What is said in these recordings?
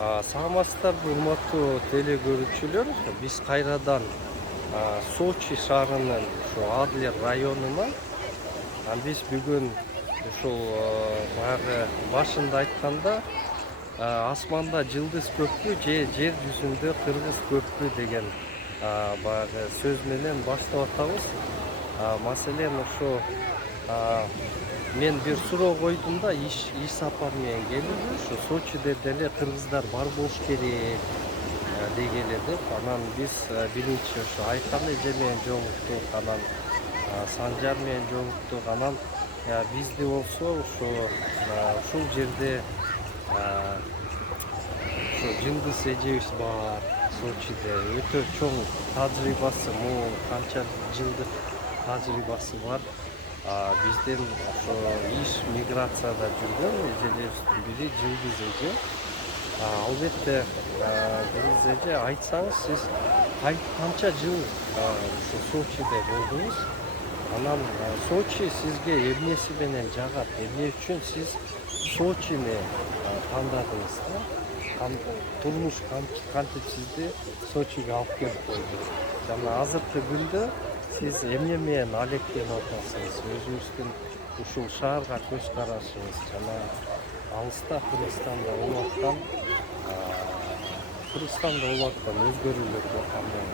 Саламатсыздар, урматтуу теле көрүүчүлөр. Биз кайрадан Сочи шаарынын ушу Адлер районуна биз бүгүн ушул баягы башында айтканда асманда жылдыз көппү же жер жүзүндө кыргыз көппү деген баягы сөз менен баштап атабыз. Маселен ушу мен бир суроо койдум да, иш сапар менен келип, ушу Сочиде деле кыргыздар бар болуш керек дегеле деп. Анан биз биринчи ушу Айкан эже менен жолуктук, анан Санжар менен жолуктук. Анан бизде болсо ушул жерде ушу Жылдыз эжебиз бар. Сочиде өтө чоң тажрыйбасы мол, канча жылдык тажрыйбасы бар. Бизден ошо иш миграцияда жүргөн эжелерибиздин бири Жылдыз эже. Албетте Жылдыз эже, айтсаңыз, сиз канча жыл ушу Сочиде болдуңуз? Анан Сочи сизге эмнеси менен жагат? Эмне үчүн сиз Сочини тандадыңыз да? Турмуш кантип сизди Сочиге алып келип койду? Жана азыркы күндө сиз эмне менен алектенип атасыз? Өзүңүздүн ушул шаарга көз карашыңыз жана алыста Кыргызстанда болуп аткан өзгөрүүлөргө кандай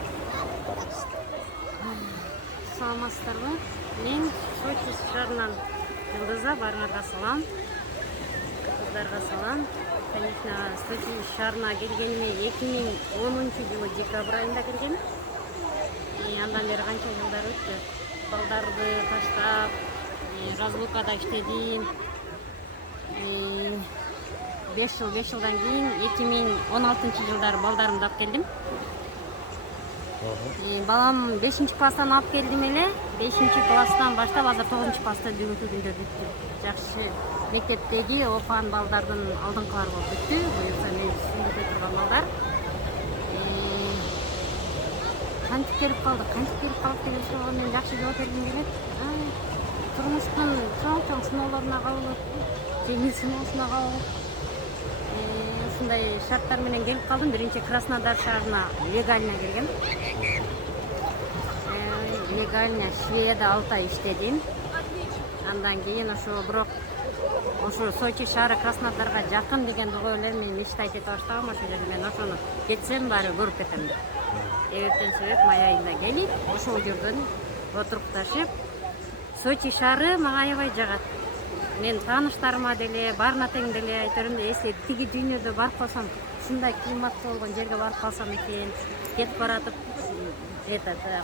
карайсыздар? Саламатсыздарбы? Мен Сочи шаарынан Жылдыза, баарыңарга салам. Кыргыздарга салам. Конечно, Сочи шаарына келгениме 2010-жылы декабрь айында келгем. Андан бери канча жылдар өттү. Балдарды таштап, разлукада иштедим. 5 жылдан кийин 2016-жылдары балдарымды алып келдим. Балам 5-класстан алып келдим эле. 5-класстан баштап азыр 9-класста бүгүнкү бүттү. Жакшы мектептеги окуган балдардын алдыңкылары болуп бүттү. Буюрса мен сүйлөп турган балдар. Кантип келип калдык деген суроого мен жакшы жооп бергим келет. Турмуштун чоң сыноолоруна кабылып, жеңил сыноосуна кабылып, ушундай шарттар менен келип калдым. Биринчи Краснодар шаарына легально келгем. Легально Шведияда 6 ай иштедим. Андан кийин ошо Сочи шаары Краснодарга жакын деген ой менен мечтать эте баштагам. Ошол жерде мен ошону кетсем баары көрүп кетем деп. Эбеттен себеп май айында келип, ошол жерден отурукташып, Сочи шаары мага аябай жагат. Мен тааныштарыма деле, баарына тең деле айтерим, если тиги дүйнөдө барып калсам, ушундай климаттуу болгон жерге барып калсам экен, кетип баратып,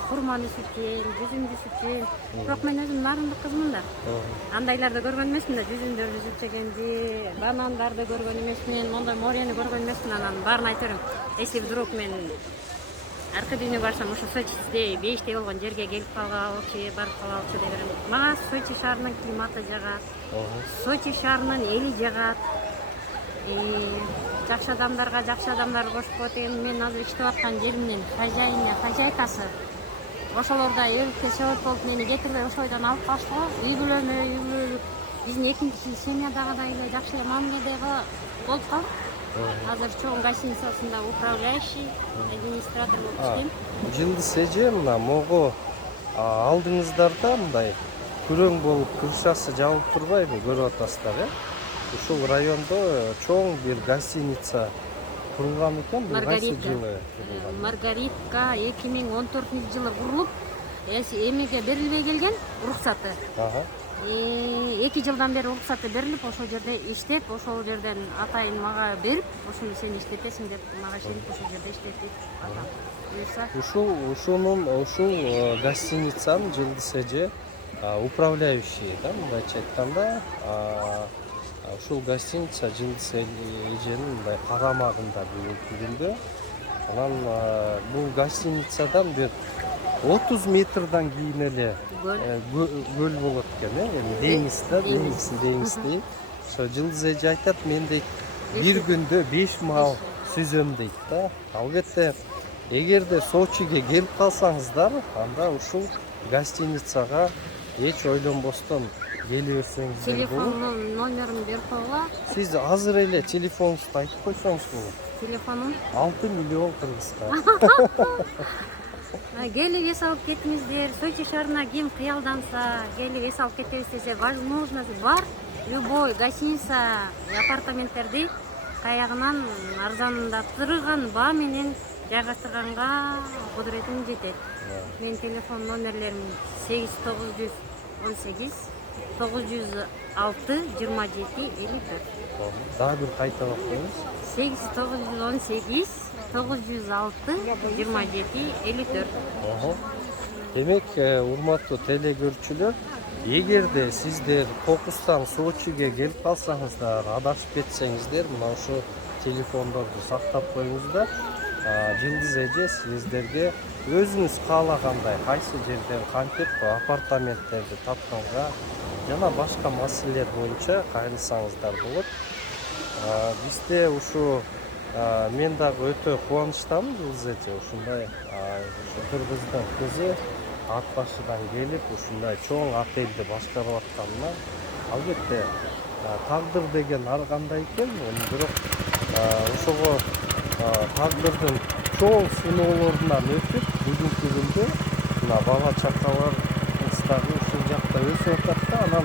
курман үсүчүн, жүзүм үсүчүн. Бирок мен өзүм нарындык кызмын да. Андайларды көргөн эмесмин да, жүзүмдөрдү үзүчүгенди, банандарды көргөн эмесмин, мондой морени көргөн эмесмин. Анан баарына айтерим, если вдруг мен аркы дүйнөгө барсам, ошо Сочиде бейиштей болгон жерге келип калгалычы, барып калгалычы деп берем. Мага Сочи шаарынын климаты жагат. Сочи шаарынын эли жагат. Жакшы адамдар кошуп эми мен азыр иштеп аткан жеримдин хозяйкасы. Ошолор да өлкө себеп болуп мени кетирбей ошол бойдон алып калышты го. Үй бүлөлүк, биздин экинчи семьядагыдай эле жакшы эле мамиледе болуп калдык. Азыр чоң гостиницасында управляющий, администратор болуп иштейм. Жылдыз эже, мына могу алдыңыздарда мындай күрөң болуп крышасы жабылып турбайбы, көрүп атасыздар, Ушул райондо чоң бир гостиница курулган экен. Кайсы жылы курулган? Маргаритка 2014-жылы курулуп, эмеге берилбей келген уруксаты. 2 жылдан бери уруксаты берилип, ошол жерде иштеп, ошол жерден атайын мага берип, ошону сен иштетесиң деп мага шерип ошол жерде иштетип атам. Ушул гостиницанын Жылдыз эже управляющий, мындайча айтканда, ушул гостиница Жылдыз эженин мындай карамагында бүгүнкү күндө. Анан бул гостиницадан бир 30 метрден кийин эле көл болот экен, деңиз дейт. Ошо Жылдыз эже айтат, мен дейт бир күндө 5 мал сүзөм дейт да. Албетте, эгерде Сочиге келип калсаңыздар, анда ушул гостиницага эч ойлонбостон келе берсеңиздер болот. Телефонун номерин берип койгула. Сиз азыр эле телефонуңузду айтып койсоңуз болот. Телефонум 6 миллион кыргызга. келип эс алып кетиңиздер. Сочи шаарына ким кыялданса, келип эс алып кетебиз десе, возможность бар. Любой гостиница, апартаменттерди каягынан арзандатырган баа менен жайгаштырганга кудуретим жетет. Менин телефон номерлерим 8918 906 27 54. Дагы бир кайталап коюңуз. 8918 906 27 54. Демек, урматтуу телекөрүүчүлөр, эгерде сиздер Кокустан Сочиге келип калсаңыздар, адашып кетсеңиздер, мына ушу телефондорду сактап коюңуздар. Жылдыз эже сиздерге өзүңүз каалагандай кайсы жерден кантип апартаменттерди тапканга жана башка маселелер боюнча кайрылсаңыздар болот. Бизде ушу мен дагы өтө кубанычтамын Жылдыз эже, ушундай бир кыздын кызы ат башыдан келип ушундай чоң отельди башкарып атканына. Албетте тагдыр деген ар кандай экен, бирок ошого тагдырдын чоң сыноолорунан өтүп бүгүнкү күндө мына бала чакаларыбыз дагы ушул жакта өсүп атат да, анан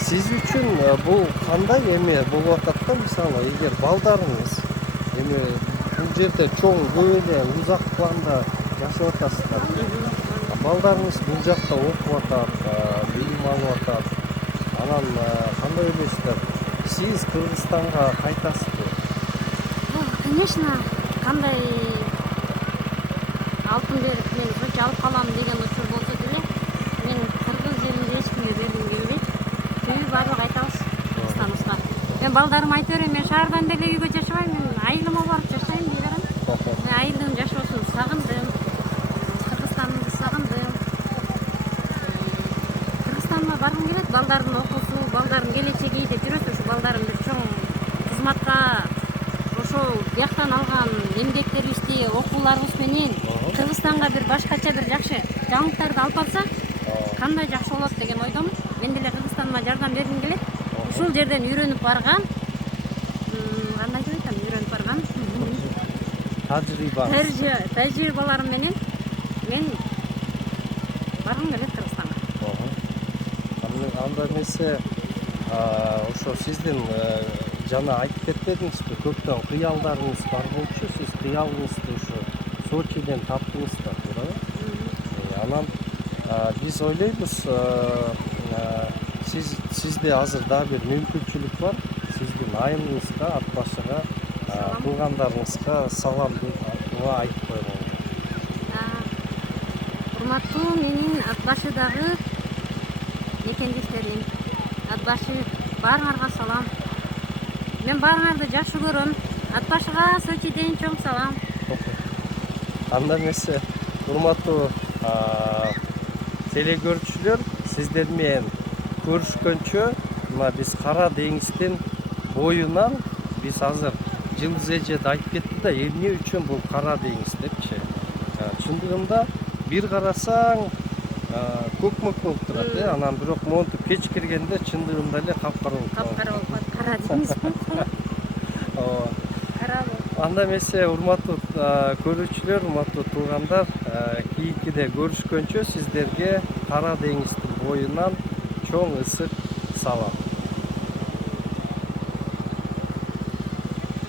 сиз үчүн бул кандай эме болуп атат да, мисалы эгер балдарыңыз эми бул жерде чоң көп эле узак планда жашап атасыздар. Балдарыңыз бул жакта окуп атат, билим алып атат. Анан кандай ойлойсуздар? Сиз Кыргызстанга кайтасызбы? Конечно, кандай алтын берип мен Сочи алып калам деген учур болсо деле, мен кыргыз жеринде эч кимге бергим келбейт. Түбү баары кайтабыз Кыргызстаныбызга. Мен балдарыма айта берем, мен шаардан деле үйгө жашабайм, мен айылыма барып жашайм дей берем. Мен айылдын жашоосун сагындым, Кыргызстанымды сагындым. Кыргызстанга баргым келет, балдардын окуусу, балдардын келечеги деп жүрөсү, ушу балдарымды чоң кызматка ошол бияктан алган эмгектерибизди, окууларыбыз менен Кыргызстанга бир башкача бир жакшы жаңылыктарды алып барса, кандай жакшы болот деген ойдомун. Мен деле Кыргызстаныма жардам бергим келет. Ушул жерден үйрөнүп барган, кандай деп айтам, үйрөнүп барган тажрыйбаларым менен мен баргым келет Кыргызстанга. Анда эмесе ошо сиздин жана айтып кетпедиңизби, көптөн кыялдарыңыз бар болчу, сиз кыялыңызды ушу Сочиден таптыңыз да, туурабы? Анан биз ойлойбуз, сизде азыр дагы бир мүмкүнчүлүк бар, сиздин айылыңызга, ат башыга, туугандарыңызга салам айтып коюңуз. Урматтуу менин ат башыдагы мекендештерим, ат башы баарыңарга салам. Мен баарыңарды жакшы көрөм. Ат башыга Сочиден чоң салам. Анда эмесе, урматтуу телекөрүүчүлөр, сиздер менен көрүшкөнчө, мына биз Кара деңиздин боюнан биз азыр Жылдыз эже да айтып кетти да, эмне үчүн бул Кара деңиз депчи. Чындыгында бир карасаң көк-мөк болуп турат, анан бирок монтип кеч киргенде чындыгында эле капкара болуп калат. Капкара болуп калат, Кара деңиз болуп калат. Анда эмесе, урматтуу көрүүчүлөр, урматтуу туугандар, кийинкиде көрүшкөнчө сиздерге Кара деңиздин боюнан чоң ысык салам.